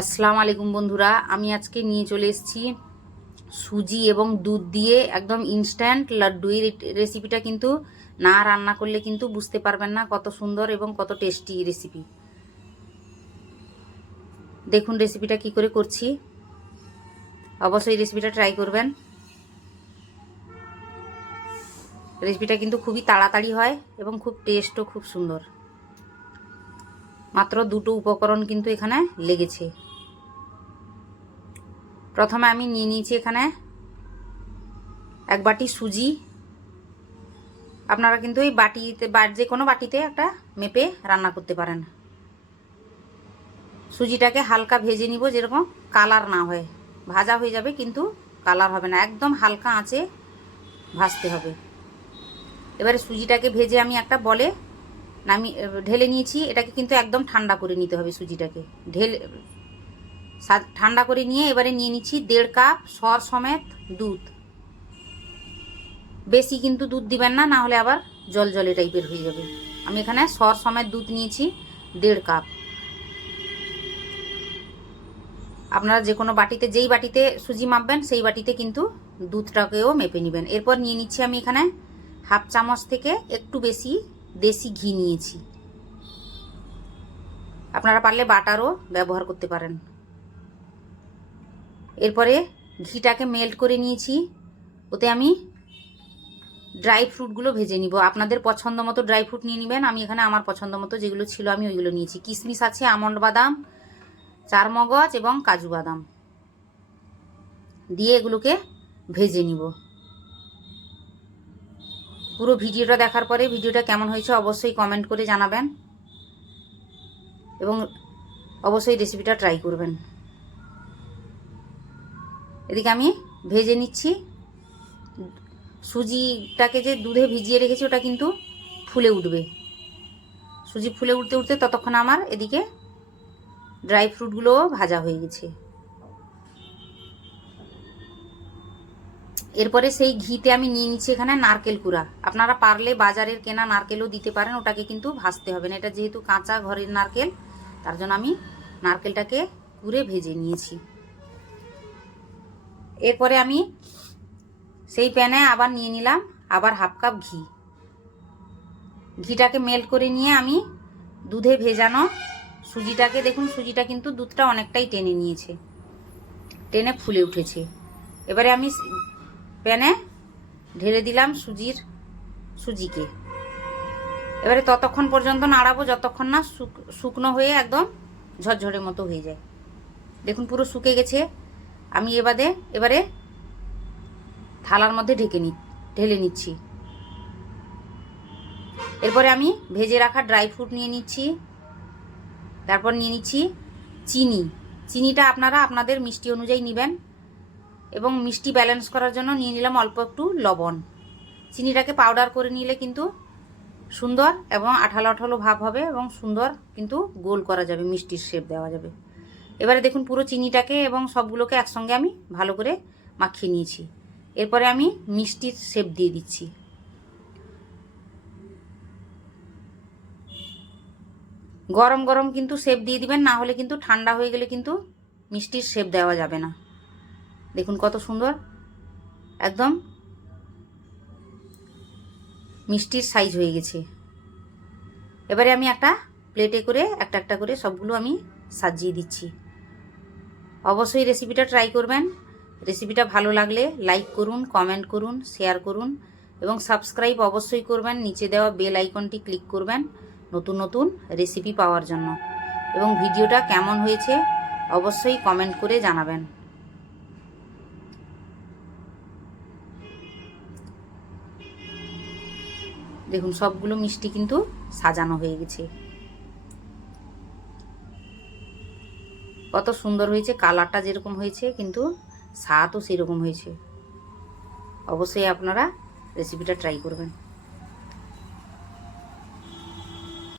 আসসালামু আলাইকুম বন্ধুরা, আমি আজকে নিয়ে চলে এসেছি সুজি এবং দুধ দিয়ে একদম ইনস্ট্যান্ট লাড্ডু এই রেসিপিটা কিন্তু না রান্না করলে কিন্তু বুঝতে পারবেন না কত সুন্দর এবং কত টেস্টি রেসিপি দেখুন রেসিপিটা কি করে করছি। অবশ্যই রেসিপিটা ট্রাই করবেন। রেসিপিটা কিন্তু খুবই তাড়াতাড়ি হয় এবং খুব টেস্টও খুব সুন্দর। মাত্র দুটো উপকরণ কিন্তু এখানে লেগেছে। প্রথমে আমি নিয়ে নিয়েছি এখানে এক বাটি সুজি। আপনারা কিন্তু এই বাটিতে বা যে কোনো বাটিতে একটা মেপে রান্না করতে পারেন। সুজিটাকে হালকা ভেজে নিব যেরকম কালার না হয়। ভাজা হয়ে যাবে কিন্তু কালার হবে না, একদম হালকা আঁচে ভাজতে হবে। এবারে সুজিটাকে ভেজে আমি একটা বলে নামি, ঢেলে নিয়েছি, এটাকে কিন্তু একদম ঠান্ডা করে নিতে হবে সুজিটাকে। ঢেলে ঠান্ডা করে নিয়ে এবারে নিয়ে নিচ্ছি দেড় কাপ সর সমেত দুধ। বেশি কিন্তু দুধ দিবেন না না হলে আবার জল জলে টাইপের হয়ে যাবে। আমি এখানে সর সমেত দুধ নিয়েছি, দেড় কাপ। আপনারা যে কোনো বাটিতে, যেই বাটিতে সুজি মাপবেন, সেই বাটিতে কিন্তু দুধটাকেও মেপে নেবেন। এরপর নিয়ে নিচ্ছি আমি এখানে হাফ চামচ থেকে একটু বেশি দেশি ঘি নিয়েছি। আপনারা পারলে বাটারও ব্যবহার করতে পারেন। এরপরে ঘিটাকে মেল্ট করে নিয়েছি। ওতে আমি ড্রাই ফ্রুটগুলো ভেজে নিব। আপনাদের পছন্দ মতো ড্রাই ফ্রুট নিয়ে নেবেন। আমি এখানে আমার পছন্দ মতো যেগুলো ছিল আমি ওইগুলো নিয়েছি। কিশমিশ আছে, আমন্ড বাদাম, চারমগজ এবং কাজু বাদাম। দিয়ে এগুলোকে ভেজে নিব। পুরো ভিডিওটা দেখার পরে ভিডিওটা কেমন হয়েছে অবশ্যই কমেন্ট করে জানাবেন। এবং অবশ্যই রেসিপিটা ট্রাই করবেন। এদিকে আমি ভেজে নিচ্ছি। সুজিটাকে যে দুধে ভিজিয়ে রেখেছি, ওটা কিন্তু ফুলে উঠবে। সুজি ফুলে উঠতে উঠতে ততক্ষণ আমার এদিকে ড্রাই ফ্রুটগুলোও ভাজা হয়ে গেছে। এরপরে সেই ঘিতে আমি নিয়ে নিচ্ছি এখানে নারকেল কুড়া। আপনারা পারলে বাজারের কেনা নারকেলও দিতে পারেন, ওটাকে কিন্তু ভাজতে হবে না। এটা যেহেতু কাঁচা ঘরের নারকেল, তার জন্য আমি নারকেলটাকে কুড়ে ভেজে নিয়েছি। এরপরে আমি সেই প্যানে আবার নিয়ে নিলাম আবার হাফ কাপ ঘি। ঘিটাকে মেল্ট করে নিয়ে আমি দুধে ভেজানো সুজিটাকে, দেখুন সুজিটা কিন্তু দুধটা অনেকটাই টেনে নিয়েছে, টেনে ফুলে উঠেছে। এবারে আমি প্যানে ঢেলে দিলাম সুজির সুজিকে। এবারে ততক্ষণ পর্যন্ত নাড়াবো, যতক্ষণ না শুকনো হয়ে একদম ঝরঝরের মতো হয়ে যায়। দেখুন পুরো শুকে গেছে। আমি এবারে এবারে থালার মধ্যে ঢেকে নি ঢেলে নিচ্ছি। এরপরে আমি ভেজে রাখা ড্রাই ফ্রুট নিয়ে নিচ্ছি। তারপর নিয়ে নিচ্ছি চিনি। চিনিটা আপনারা আপনাদের মিষ্টি অনুযায়ী নেবেন। এবং মিষ্টি ব্যালেন্স করার জন্য নিয়ে নিলাম অল্প একটু লবণ। চিনিটাকে পাউডার করে নিলে কিন্তু সুন্দর এবং আঠালো আঠালো ভাব হবে এবং সুন্দর কিন্তু গোল করা যাবে, মিষ্টির শেপ দেওয়া যাবে। এবারে দেখুন পুরো চিনিটাকে এবং সবগুলোকে একসঙ্গে আমি ভালো করে মাখিয়ে নিয়েছি। এরপরে আমি মিষ্টির শেপ দিয়ে দিচ্ছি। গরম গরম কিন্তু শেপ দিয়ে দিবেন, না হলে কিন্তু ঠান্ডা হয়ে গেলে কিন্তু মিষ্টির শেপ দেওয়া যাবে না। দেখুন কত সুন্দর। একদম মিষ্টির সাইজ হয়ে গেছে। এবারে আমি একটা প্লেটে করে, একটা একটা করে সবগুলো আমি সাজিয়ে দিচ্ছি। অবশ্যই রেসিপিটা ট্রাই করবেন। রেসিপিটা ভালো লাগলে লাইক করুন কমেন্ট করুন শেয়ার করুন এবং সাবস্ক্রাইব অবশ্যই করবেন। নিচে দেওয়া বেল আইকনটি ক্লিক করবেন নতুন নতুন রেসিপি পাওয়ার জন্য। এবং ভিডিওটা কেমন হয়েছে অবশ্যই কমেন্ট করে জানাবেন। দেখুন, সবগুলো মিষ্টি কিন্তু সাজানো হয়ে গেছে। কত সুন্দর হয়েছে, কালারটা যেরকম হয়েছে, কিন্তু স্বাদও সেরকম হয়েছে। অবশ্যই আপনারা রেসিপিটা ট্রাই করবেন।